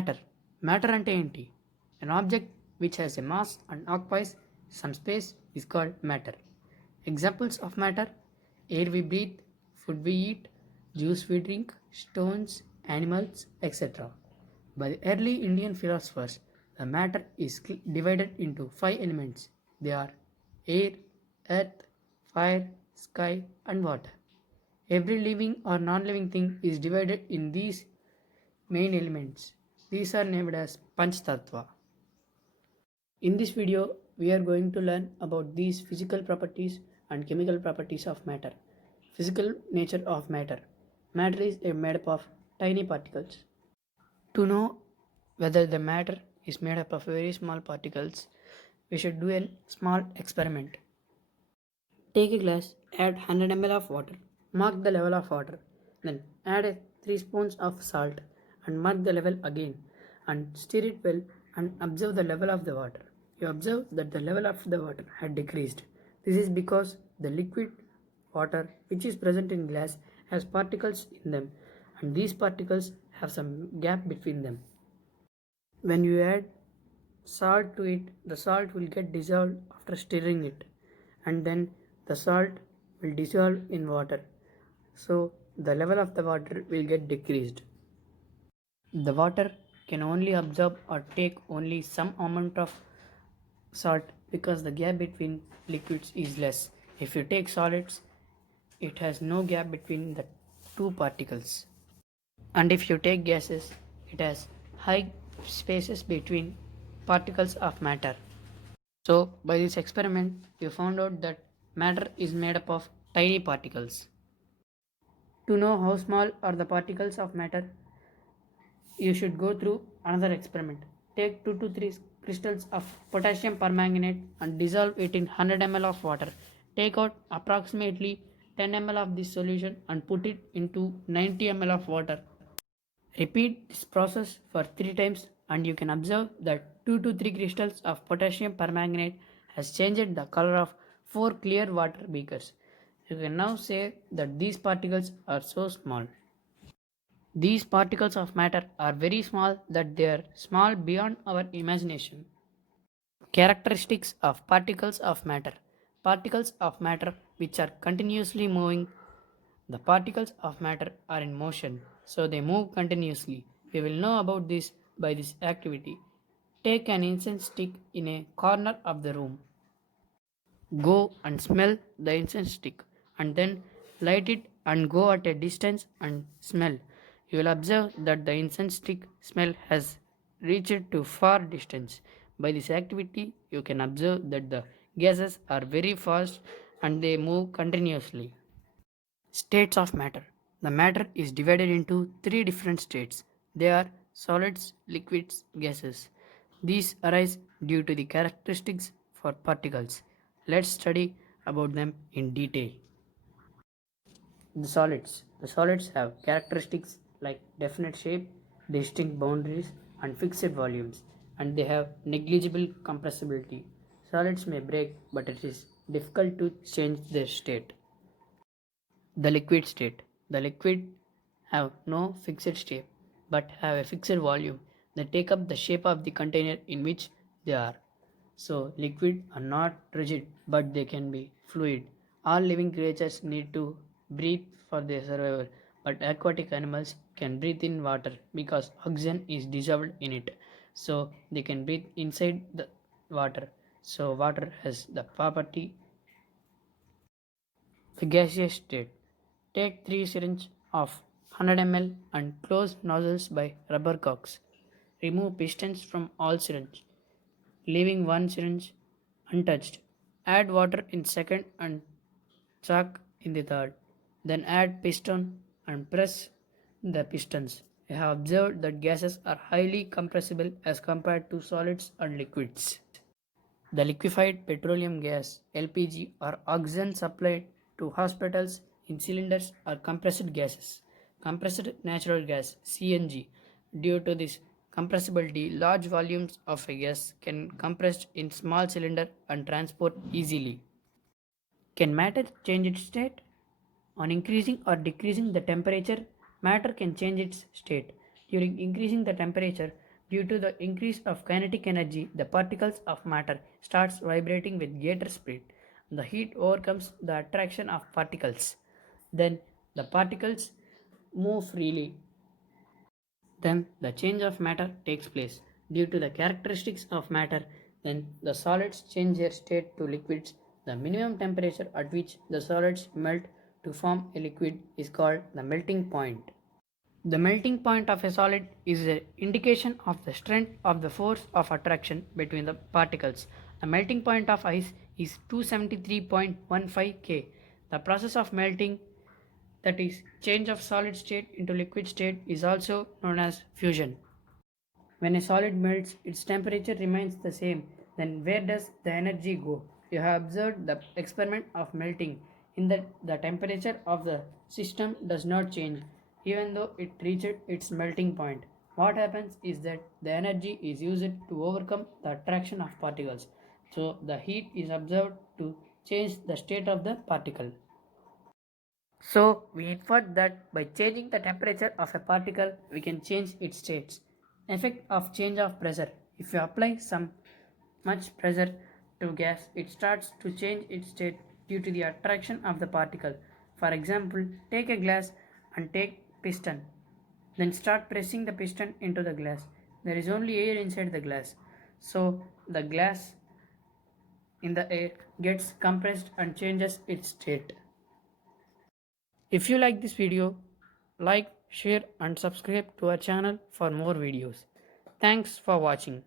Matter. Matter ante enti? An object which has a mass and occupies some space is called matter. Examples of matter: air we breathe, food we eat, juice we drink, stones, animals, etc. By the early Indian philosophers, the matter is divided into five elements. They are air, earth, fire, sky, and water. Every living or non living thing is divided in these main elements. These are named as Panch Tattva. In this video, we are going to learn about these physical properties and chemical properties of matter. Physical nature of matter. Matter is made up of tiny particles. To know whether the matter is made up of very small particles, we should do a small experiment. Take a glass, add 100 ml of water, mark the level of water, then add 3 spoons of salt and mark the level again and stir it well and observe the level of the water. You observe that the level of the water had decreased. This is because the liquid water which is present in glass has particles in them and these particles have some gap between them. When you add salt to it, the salt will get dissolved after stirring it and then the salt will dissolve in water. So the level of the water will get decreased. The water can only absorb or take only some amount of salt because the gap between liquids is less. If you take solids, it has no gap between the two particles. And if you take gases, it has high spaces between particles of matter. So, by this experiment, we found out that matter is made up of tiny particles. To know how small are the particles of matter, you should go through another experiment. Take 2 to 3 crystals of potassium permanganate and dissolve it in 100 ml of water. Take out approximately 10 ml of this solution and put it into 90 ml of water. Repeat this process for 3 times and you can observe that 2 to 3 crystals of potassium permanganate has changed the color of 4 clear water beakers. You can now say that these particles are so small. These particles of matter are very small that they are small beyond our imagination. Characteristics of particles of matter. Particles of matter which are continuously moving. The particles of matter are in motion, so they move continuously. We will know about this by this activity. Take an incense stick in a corner of the room. Go and smell the incense stick and then light it and go at a distance and smell. You will observe that the incense stick smell has reached to far distance. By this activity, you can observe that the gases are very fast and they move continuously. States of matter. The matter is divided into 3 different states. They are solids, liquids, gases. These arise due to the characteristics for particles. Let's study about them in detail. The solids. The solids have characteristics like definite shape, distinct boundaries, and fixed volumes, and they have negligible compressibility. Solids may break, but it is difficult to change their state. The liquid state. The liquid have no fixed shape but have a fixed volume. They take up the shape of the container in which they are. So, liquid are not rigid but they can be fluid. All living creatures need to breathe for their survival, but aquatic animals can breathe in water because oxygen is dissolved in it. So, they can breathe inside the water. So, water has the property of a gaseous state. Take 3 syringes of 100 ml and close nozzles by rubber cocks. Remove pistons from all syringes, leaving one syringe untouched. Add water in second and chalk in the third. Then add piston and press the pistons. I have observed that gases are highly compressible as compared to solids and liquids. The liquefied petroleum gas (LPG) or oxygen supplied to hospitals in cylinders are compressed gases. Compressed natural gas (CNG). Due to this compressibility, large volumes of a gas can compressed in small cylinder and transport easily. Can matter change its state? On increasing or decreasing the temperature, matter can change its state. During increasing the temperature, Due to the increase of kinetic energy, the particles of matter starts vibrating with greater speed. The heat overcomes the attraction of particles. Then the particles move freely. Then the change of matter takes place. Due to the characteristics of matter, then the solids change their state to liquids. The minimum temperature at which the solids melt to form a liquid is called the melting point. The melting point of a solid is an indication of the strength of the force of attraction between the particles. The melting point of ice is 273.15 K. The process of melting, that is, change of solid state into liquid state, is also known as fusion. When a solid melts, its temperature remains the same. Then where does the energy go? You have observed the experiment of melting in that the temperature of the system does not change even though it reached its melting point. What happens is that the energy is used to overcome the attraction of particles. So the heat is observed to change the state of the particle. So we infer that by changing the temperature of a particle, we can change its states. Effect of change of pressure. If you apply some much pressure to gas, it starts to change its state due to the attraction of the particle. For example, take a glass and take piston. Then start pressing the piston into the glass. There is only air inside the glass. So the glass in the air gets compressed and changes its state. If you like this video, like, share and subscribe to our channel for more videos. Thanks for watching.